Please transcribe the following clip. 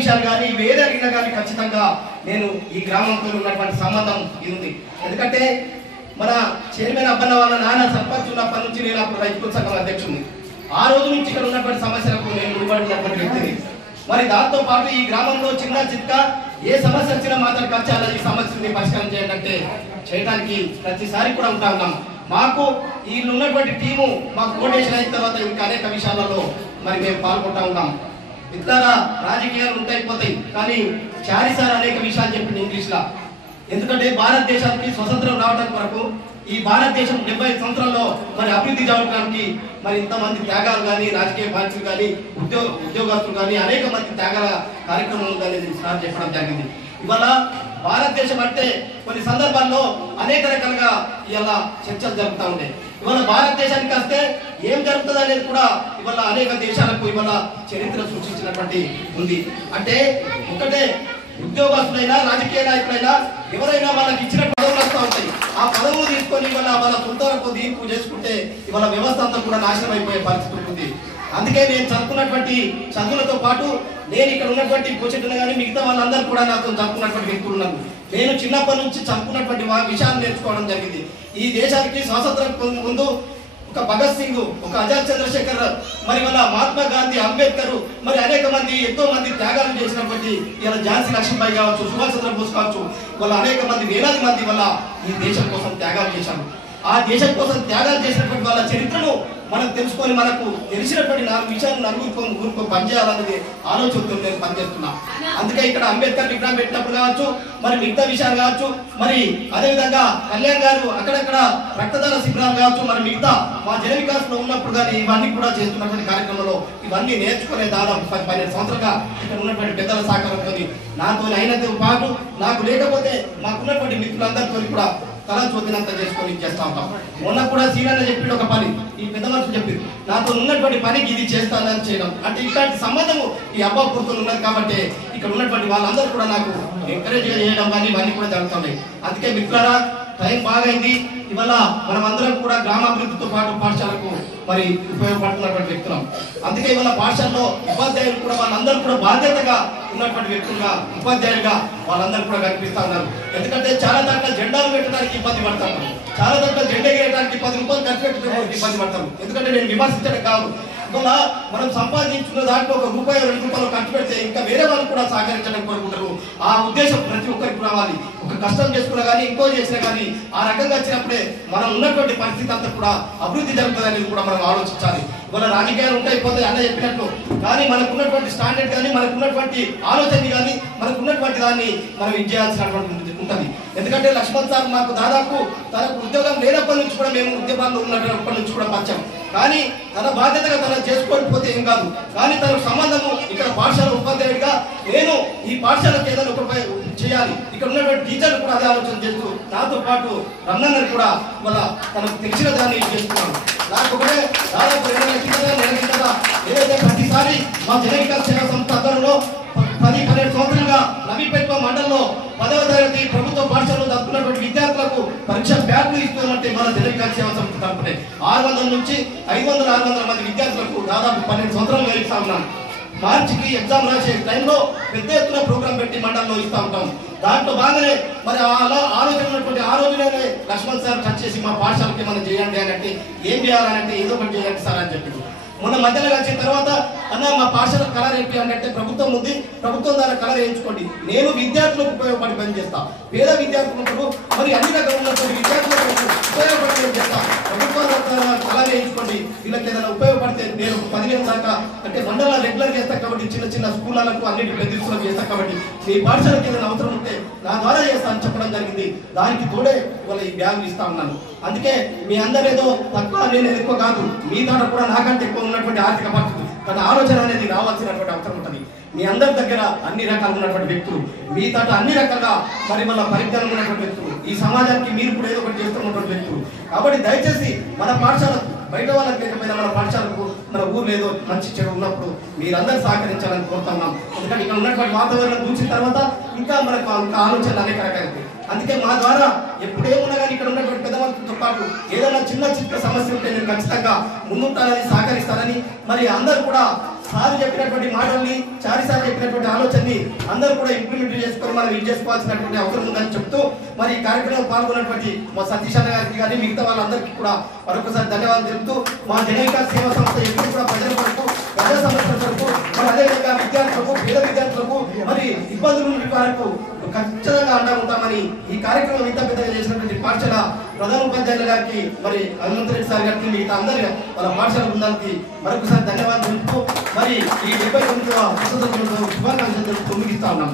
విషయాలు కానీ ఇవి ఏది అడిగినా కానీ ఖచ్చితంగా నేను ఈ గ్రామంతో ఉన్నటువంటి సంబంధం ఇది ఉంది. ఎందుకంటే మన చైర్మన్ అబ్బన్న వాళ్ళ నాన్న సర్పంచ్ ఉన్నప్పటి నుంచి నేను అప్పుడు రైతు సంఘం అధ్యక్షుడిని. ఆ రోజు నుంచి ఇక్కడ ఉన్నటువంటి సమస్యలకు నేను నిలబడినటువంటి వ్యక్తిని. మరి దాంతో పాటు ఈ గ్రామంలో చిన్న చిత్క ఏ సమస్య వచ్చినా మాత్రం చాలా ఈ సమస్యని పరిష్కారం చేయాలంటే చేయడానికి ప్రతిసారి కూడా ఉంటా ఉన్నాం. మాకు వీళ్ళు ఉన్నటువంటి టీము మాకు కోటేషన్ అయిన తర్వాత ఇంకా అనేక విషయాలలో మరి మేము పాల్గొంటా ఉన్నాం. ఇట్లా రాజకీయాలు ఉంటాయిపోతాయి కానీ చారిసార్ అనేక విషయాలు చెప్పింది ఇంగ్లీష్లో. ఎందుకంటే భారతదేశానికి స్వతంత్రం రావడానికి వరకు ఈ భారతదేశం 70 సంవత్సరాల్లో మరి అభివృద్ధి జరగడానికి మరి ఇంతమంది త్యాగాలు కానీ రాజకీయ పార్టీలు కానీ ఉద్యోగస్తులు కానీ అనేక మంది త్యాగాల కార్యక్రమం అనేది సార్ చెప్పడం జరిగింది. ఇవాళ భారతదేశం అంటే కొన్ని సందర్భాల్లో అనేక రకాలుగా ఇవాళ చర్చలు జరుగుతూ ఉంటాయి. ఇవాళ భారతదేశానికి వస్తే ఏం జరుగుతుంది అనేది కూడా ఇవాళ అనేక దేశాలకు ఇవాళ చరిత్ర సృష్టించినటువంటి ఉంది. అంటే ఒకటే ఉద్యోగస్తులైనా రాజకీయ నాయకులైనా ఎవరైనా వాళ్ళకి ఇచ్చిన పదవులు వస్తూ ఉంటాయి. ఆ పదవులు తీసుకొని ఇవాళ వాళ్ళ సొంతవరకు తీర్పు చేసుకుంటే ఇవాళ వ్యవస్థ అంతా కూడా నాశనం అయిపోయే పరిస్థితి ఉంటుంది. అందుకే నేను చదువుకున్నటువంటి చదువులతో పాటు నేను ఇక్కడ ఉన్నటువంటి పోచెట్టును కానీ మిగతా వాళ్ళందరూ కూడా నాతో చదువుకున్నటువంటి వ్యక్తులు ఉన్నారు. నేను చిన్నప్పటి నుంచి చదువుకున్నటువంటి విషయాలు నేర్చుకోవడం జరిగింది. ఈ దేశానికి స్వాతంత్రం ముందు ఒక భగత్ సింగ్, ఒక ఆజాద్ చంద్రశేఖర్, మరి వాళ్ళ మహాత్మా గాంధీ, అంబేద్కర్, మరి అనేక మంది ఎంతో మంది త్యాగాలు చేసినటువంటి ఇలా ఝాన్సీ లక్ష్మీబాయి కావచ్చు, సుభాష్ చంద్రబోస్ కావచ్చు, వాళ్ళ అనేక మంది వేలాది మంది వల్ల ఈ దేశం కోసం త్యాగాలు చేశారు. ఆ దేశం కోసం త్యాగాలు చేసినటువంటి వాళ్ళ చరిత్రను మనం తెలుసుకొని మనకు తెలిసినటువంటి 4 విషయాలు ఊరుకో పనిచేయాలన్నది ఆలోచనతో నేను పనిచేస్తున్నా. అందుకే ఇక్కడ అంబేద్కర్ విగ్రహం పెట్టినప్పుడు కావచ్చు, మరి మిగతా విషయాలు కావచ్చు, మరి అదేవిధంగా కళ్యాణ్ గారు అక్కడక్కడ రక్తదాన శిబిరాలు కావచ్చు, మరి మిగతా మా జన వికాస్ లో ఉన్నప్పుడు కానీ ఇవన్నీ కూడా చేస్తున్నటువంటి కార్యక్రమంలో ఇవన్నీ నేర్చుకునే దాదాపు 12 సంవత్సరాలుగా ఇక్కడ ఉన్నటువంటి పెద్దల సహకారంతో నాతో అయినందుకు పాటు నాకు లేకపోతే మాకున్నటువంటి మిత్రులందరితో కూడా కళా చోదనంతా చేసుకొని చేస్తా ఉంటాం. మొన్న కూడా సీనియర్ చెప్పి ఒక పని ఈ పెద్ద మనుషులు చెప్పారు, నాతో ఉన్నటువంటి పనికి ఇది చేస్తానని చేయడం అంటే ఇట్లాంటి సంబంధము ఈ అబ్బా పురుతులు ఉన్నది కాబట్టి ఇక్కడ ఉన్నటువంటి వాళ్ళందరూ కూడా నాకు ఎంకరేజ్ చేయడం కానీ ఇవన్నీ కూడా జరుగుతున్నాయి. అందుకే మిత్రులారా టైం బాగైంది. ఇవాళ మనం అందరం కూడా గ్రామాభివృద్ధితో పాటు పాఠశాలకు మరి ఉపయోగపడుతున్నటువంటి వ్యక్తులం. అందుకే ఇవాళ పాఠశాలలో ఉపాధ్యాయులు కూడా వాళ్ళందరూ కూడా బాధ్యతగా ఉన్నటువంటి వ్యక్తులుగా ఉపాధ్యాయులుగా వాళ్ళందరూ కూడా కనిపిస్తా ఉన్నారు. ఎందుకంటే చాలా దాంట్లో జెండాలు పెట్టడానికి ఇబ్బంది పడతాం, చాలా దాంట్లో జెండా ఎగరేయడానికి 10 రూపాయలు ఖర్చు పెట్టడానికి ఇబ్బంది పడతాం. ఎందుకంటే నేను విమర్శించడం కాదు, ఇవాళ మనం సంపాదించుకున్న దాంట్లో ₹1, ₹2 ఖర్చు పెడితే ఇంకా వేరే వాళ్ళు కూడా సహకరించడానికి కోరుకుంటారు. ఆ ఉద్దేశం ప్రతి ఒక్కరికి రావాలి. ఒక కష్టం చేసుకున్నా కానీ ఇంకో చేసినా కానీ ఆ రకంగా వచ్చినప్పుడే మనం ఉన్నటువంటి పరిస్థితి అంతా కూడా అభివృద్ధి జరుగుతుంది అనేది కూడా మనం ఆలోచించాలి. ఇవాళ రాజకీయాలు ఉంటాయిపోతాయి అన్న చెప్పినట్లు, కానీ మనకు ఉన్నటువంటి స్టాండర్డ్ కానీ మనకు ఉన్నటువంటి ఆలోచన కానీ మనకు ఉన్నటువంటి దాన్ని మనం ఇది చేయాల్సినటువంటి ఉంటుంది. ఎందుకంటే లక్ష్మణ్ సార్ మాకు దాదాపు తనకు ఉద్యోగం లేనప్పటి నుంచి కూడా మేము ఉద్యోగాల్లో ఉన్నప్పటి నుంచి కూడా పరిచయం, కానీ తన బాధ్యతగా తన చేసుకోకపోతే ఏం కాదు. కానీ తన సంబంధము ఇక్కడ పాఠశాల ఉపాధ్యాయుడిగా నేను ఈ పాఠశాలకు ఏదైనా ఒక చేయాలి. ఇక్కడ ఉన్నటువంటి టీచర్లు కూడా అదే ఆలోచన చేస్తూ నాతో పాటు రమణని కూడా వాళ్ళ తనకు తెలిసిన దాన్ని చేస్తున్నాను. నాకు ఒకటే దాదాపు 2 నెలల ఏదైతే ప్రతిసారి మా జన వికాస్ సేవా సంస్థ ఆధ్వర్యంలో 10-12 సంవత్సరాలుగా నవీపేట మండలంలో 10వ తరగతి ప్రభుత్వ పాఠశాలలో చదువుకున్నటువంటి విద్యార్థులకు పరీక్ష బ్యాగ్లు ఇస్తున్నట్టే మన జన వికాస్ సేవా సంస్థ తరపునే 600 నుంచి 500-600 మంది విద్యార్థులకు దాదాపు 12 సంవత్సరాలు వేయిస్తా ఉన్నాను. మార్చికి ఎగ్జామ్ రాసే టైంలో పెద్ద ఎత్తున ప్రోగ్రాం పెట్టి మండలంలో ఇస్తూ ఉంటాం. దాంట్లో బాగానే మరి అలా ఆలోచన ఉన్నటువంటి ఆ రోజులోనే లక్ష్మణ్ సార్ టచ్ చేసి మా పాఠశాలకి మనం చేయండి అని అంటే ఏం చేయాలంటే ఏదో ఒకటి చేయండి సార్ అని చెప్పి మొన్న మధ్యలో వచ్చిన తర్వాత అన్న మా పాఠశాల కలర్ ఏంటి అంటే ప్రభుత్వం ఉంది, ప్రభుత్వం ద్వారా కలర్ వేయించుకోండి. నేను విద్యార్థులకు ఉపయోగపడి పని చేస్తా, పేద విద్యార్థులకు మరి అన్ని రకాల ఉన్నటువంటి విద్యార్థులకు ఉపయోగపడి పని చేస్తా. ప్రభుత్వం కలర్ వేయించుకోండి, వీళ్ళకి ఏదైనా ఉపయోగపడితే నేను 10,000 దాకా అంటే మండలంలో రెగ్యులర్ చేస్తా కాబట్టి చిన్న స్కూళ్ళకు అన్నిటి ప్రతిష్టలు చేస్తా కాబట్టి మీ పాఠశాలకు ఏదైనా అవసరం ఉంటే నా ద్వారా చేస్తా అని చెప్పడం జరిగింది. దానికి తోడే ఇవాళ ఈ బ్యాగులు ఇస్తా ఉన్నాను. అందుకే మీ అందరూ ఏదో తక్కువ నేను ఎక్కువ కాదు, మీ ద్వారా కూడా నాకంటే ఎక్కువ ఉన్నటువంటి ఆర్థిక పరిస్థితి కానీ ఆలోచన అనేది రావాల్సినటువంటి అవసరం ఉంటుంది. మీ అందరి దగ్గర అన్ని రకాలు ఉన్నటువంటి వ్యక్తులు, మీ తాట అన్ని రకాలుగా మరి మన పరిజ్ఞానం ఉన్నటువంటి వ్యక్తులు, ఈ సమాజానికి మీరు కూడా ఏదో ఒకటి చేస్తున్నటువంటి వ్యక్తులు. కాబట్టి దయచేసి మన పాఠశాలకు బయట వాళ్ళకి లేకపోయినా మన పాఠశాలకు మన ఊర్లో ఏదో మంచి చెడు ఉన్నప్పుడు మీరందరూ సహకరించాలని కోరుతున్నాం. ఎందుకంటే ఇక్కడ ఉన్నటువంటి వాతావరణం చూసిన తర్వాత ఇంకా మనకు ఆలోచనలు అనేక రకాలు. అందుకే మా ద్వారా ఎప్పుడేమున్నా కానీ ఇక్కడ ఉన్నటువంటి పెద్ద మంత్రులతో పాటు ఏదైనా చిన్న సమస్య ఉంటే నేను ఖచ్చితంగా ముందుంటానని సహకరిస్తానని మరి అందరూ కూడా సార్ చెప్పినటువంటి మాటల్ని చారి సార్ చెప్పినటువంటి ఆలోచనని అందరూ కూడా ఇంప్లిమెంట్ చేసుకొని మనం ఇది చేసుకోవాల్సినటువంటి అవసరం ఉందని చెప్తూ మరి ఈ కార్యక్రమంలో పాల్గొన్నటువంటి మా సతీష్ అన్న గారికి కానీ మిగతా వాళ్ళందరికీ కూడా మరొకసారి ధన్యవాదాలు తెలుపుతూ మా జనవికాస్ సేవా సంస్థ ఎప్పుడు కూడా ప్రజల కొరకు ప్రజా సమస్యల కొరకు మరి అదేవిధంగా విద్యార్థులకు పేద విద్యార్థులకు మరి ఇబ్బందులు ఉన్న వారికి ఖచ్చితంగా అండా ఉంటామని ఈ కార్యక్రమం ఇంత పెద్దగా చేసినటువంటి పాఠశాల ప్రధాన ఉపాధ్యాయుల గారికి మరి హనుమంత్ రెడ్డి సార్ గారికి మిగతా అందరి వాళ్ళ పాఠశాల బృందానికి మరొకసారి ధన్యవాదాలు తెలుపుతూ మరి ఈ 79వ శుభాకాంక్షలు తెలుపుతూ ముగిస్తా ఉన్నాం.